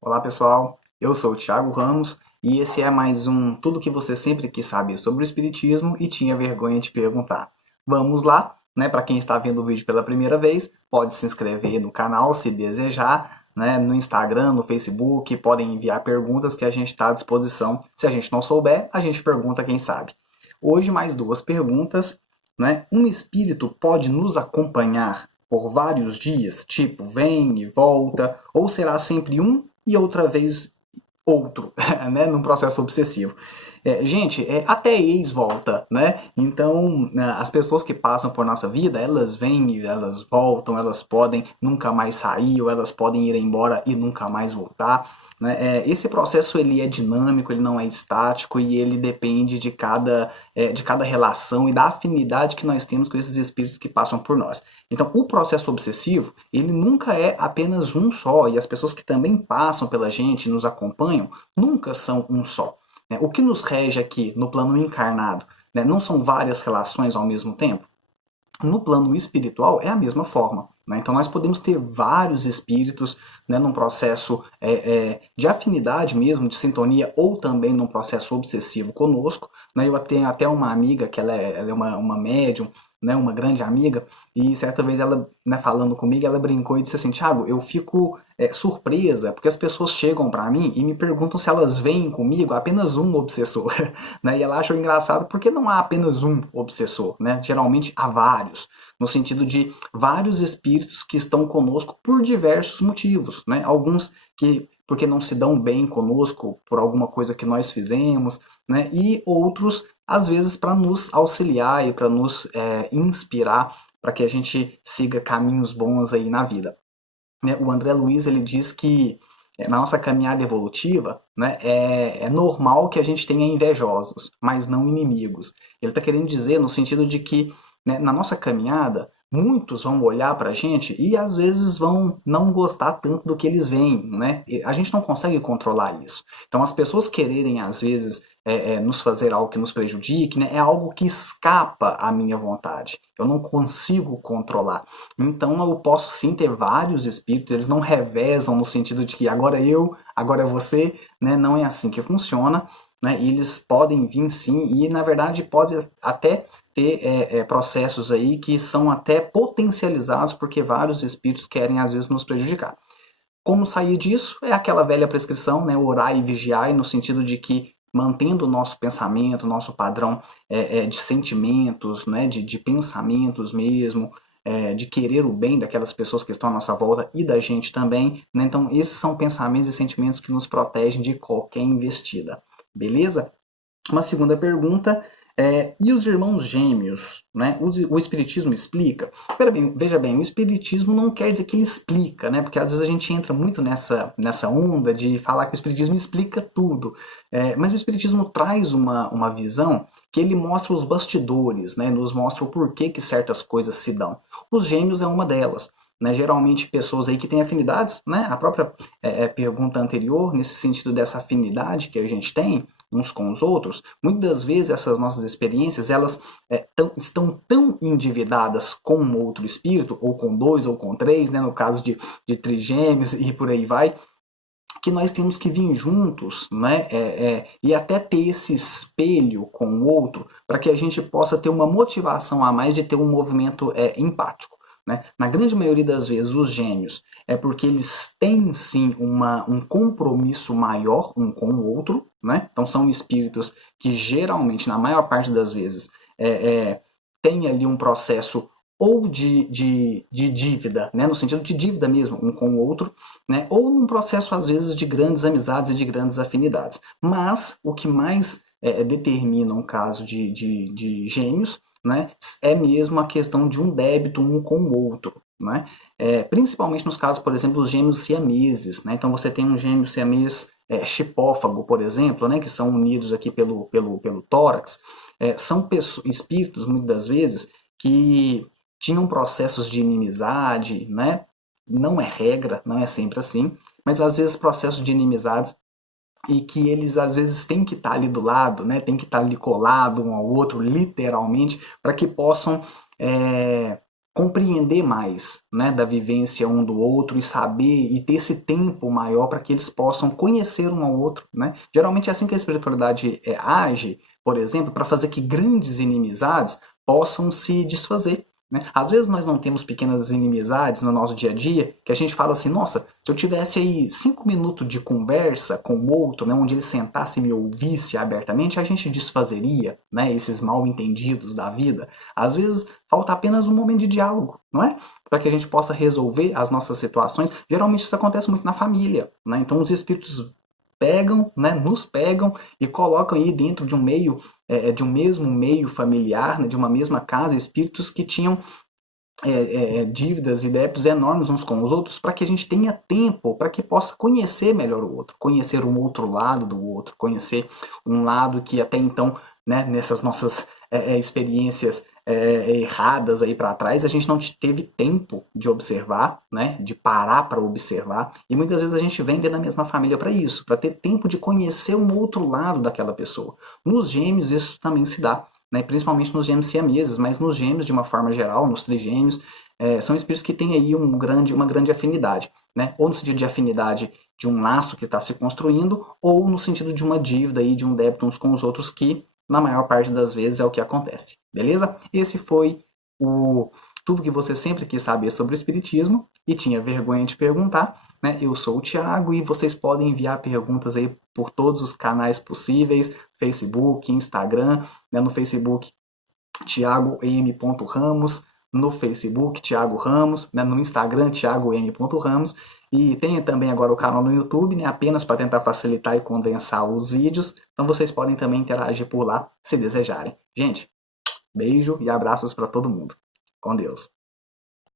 Olá pessoal, eu sou o Thiago Ramos e esse é mais um Tudo que você sempre quis saber sobre o Espiritismo e tinha vergonha de perguntar. Vamos lá, né? Para quem está vendo o vídeo pela primeira vez, pode se inscrever no canal se desejar, né? No Instagram, no Facebook, podem enviar perguntas que a gente está à disposição. Se a gente não souber, a gente pergunta quem sabe. Hoje mais duas perguntas, né? Um espírito pode nos acompanhar por vários dias, tipo vem e volta, ou será sempre um e outra vez outro, né, num processo obsessivo. Gente, até ex volta, né? Então, as pessoas que passam por nossa vida, elas vêm e elas voltam, elas podem nunca mais sair, ou elas podem ir embora e nunca mais voltar. Né? Esse processo ele é dinâmico, ele não é estático e ele depende de cada relação e da afinidade que nós temos com esses espíritos que passam por nós. Então, o processo obsessivo, ele nunca é apenas um só, e as pessoas que também passam pela gente, nos acompanham, nunca são um só. Né? O que nos rege aqui no plano encarnado, né, não são várias relações ao mesmo tempo? No plano espiritual é a mesma forma. Né? Então nós podemos ter vários espíritos, né, num processo de afinidade mesmo, de sintonia, ou também num processo obsessivo conosco. Né? Eu tenho até uma amiga que ela é uma médium, né, uma grande amiga, e certa vez ela, né, falando comigo, ela brincou e disse assim: Thiago, eu fico surpresa, porque as pessoas chegam para mim e me perguntam se elas veem comigo apenas um obsessor. Né? E ela acha engraçado porque não há apenas um obsessor, né? Geralmente há vários, no sentido de vários espíritos que estão conosco por diversos motivos, né? Alguns que porque não se dão bem conosco por alguma coisa que nós fizemos, né? E outros às vezes para nos auxiliar e para nos inspirar para que a gente siga caminhos bons aí na vida. Né? O André Luiz ele diz que na nossa caminhada evolutiva, né, é normal que a gente tenha invejosos, mas não inimigos. Ele está querendo dizer no sentido de que, né, na nossa caminhada, muitos vão olhar para a gente e às vezes vão não gostar tanto do que eles veem. Né? A gente não consegue controlar isso. Então, as pessoas quererem, às vezes, nos fazer algo que nos prejudique, né, é algo que escapa à minha vontade. Eu não consigo controlar. Então eu posso sim ter vários espíritos, eles não revezam no sentido de que agora eu, agora é você, né? Não é assim que funciona, né? Eles podem vir sim e na verdade pode até ter processos aí que são até potencializados porque vários espíritos querem às vezes nos prejudicar. Como sair disso? É aquela velha prescrição, né? Orar e vigiar, no sentido de que mantendo o nosso pensamento, o nosso padrão de sentimentos, né? De pensamentos mesmo, de querer o bem daquelas pessoas que estão à nossa volta e da gente também. Né? Então, esses são pensamentos e sentimentos que nos protegem de qualquer investida. Beleza? Uma segunda pergunta e os irmãos gêmeos, né? O Espiritismo explica? Veja bem, o Espiritismo não quer dizer que ele explica, né? Porque às vezes a gente entra muito nessa onda de falar que o Espiritismo explica tudo. Mas o Espiritismo traz uma visão que ele mostra os bastidores, né? Nos mostra o porquê que certas coisas se dão. Os gêmeos é uma delas. Né, geralmente pessoas aí que têm afinidades, né, a própria pergunta anterior, nesse sentido dessa afinidade que a gente tem, uns com os outros, muitas das vezes essas nossas experiências elas estão tão endividadas com um outro espírito, ou com dois, ou com três, né, no caso de trigêmeos e por aí vai, que nós temos que vir juntos, né, e até ter esse espelho com o outro, para que a gente possa ter uma motivação a mais de ter um movimento empático. Né? Na grande maioria das vezes, os gêmeos é porque eles têm sim um compromisso maior um com o outro, né? Então são espíritos que geralmente, na maior parte das vezes, têm ali um processo ou de dívida, né? No sentido de dívida mesmo, um com o outro, né? Ou num processo, às vezes, de grandes amizades e de grandes afinidades. Mas o que mais determina um caso de gêmeos, né, é mesmo a questão de um débito um com o outro. Né? Principalmente nos casos, por exemplo, os gêmeos siameses. Né? Então você tem um gêmeo siamês chipófago, por exemplo, né, que são unidos aqui pelo tórax. São espíritos, muitas das vezes, que tinham processos de inimizade, né? Não é regra, não é sempre assim, mas às vezes processos de inimizades e que eles às vezes têm que estar ali do lado, né? Tem que estar ali colado um ao outro, literalmente, para que possam é, compreender mais, né, da vivência um do outro e saber e ter esse tempo maior para que eles possam conhecer um ao outro, né? Geralmente é assim que a espiritualidade age, por exemplo, para fazer que grandes inimizades possam se desfazer. Né? Às vezes nós não temos pequenas inimizades no nosso dia a dia que a gente fala assim, nossa, se eu tivesse aí 5 minutos de conversa com o outro, né, onde ele sentasse e me ouvisse abertamente, a gente desfazeria, né, esses mal entendidos da vida. Às vezes falta apenas um momento de diálogo, não é? Para que a gente possa resolver as nossas situações. Geralmente isso acontece muito na família, né? Então os espíritos pegam, né, nos pegam e colocam aí dentro de um meio, de um mesmo meio familiar, né, de uma mesma casa, espíritos que tinham dívidas e débitos enormes uns com os outros, para que a gente tenha tempo, para que possa conhecer melhor o outro, conhecer um outro lado do outro, conhecer um lado que até então, né, nessas nossas experiências erradas aí para trás, a gente não teve tempo de observar, né, de parar para observar, e muitas vezes a gente vem dentro da mesma família para isso, para ter tempo de conhecer um outro lado daquela pessoa. Nos gêmeos isso também se dá, né, principalmente nos gêmeos siameses, mas nos gêmeos de uma forma geral, nos trigêmeos, são espíritos que têm aí uma grande afinidade, né, ou no sentido de afinidade de um laço que está se construindo, ou no sentido de uma dívida aí, de um débito uns com os outros que na maior parte das vezes é o que acontece, beleza? Esse foi o tudo que você sempre quis saber sobre o Espiritismo e tinha vergonha de perguntar, né? Eu sou o Thiago e vocês podem enviar perguntas aí por todos os canais possíveis, Facebook, Instagram, né? No Facebook, thiagoM.ramos, no Facebook, Thiago Ramos, né? No Instagram, thiagoM.ramos, e tem também agora o canal no YouTube, né, apenas para tentar facilitar e condensar os vídeos. Então vocês podem também interagir por lá, se desejarem. Gente, beijo e abraços para todo mundo. Com Deus.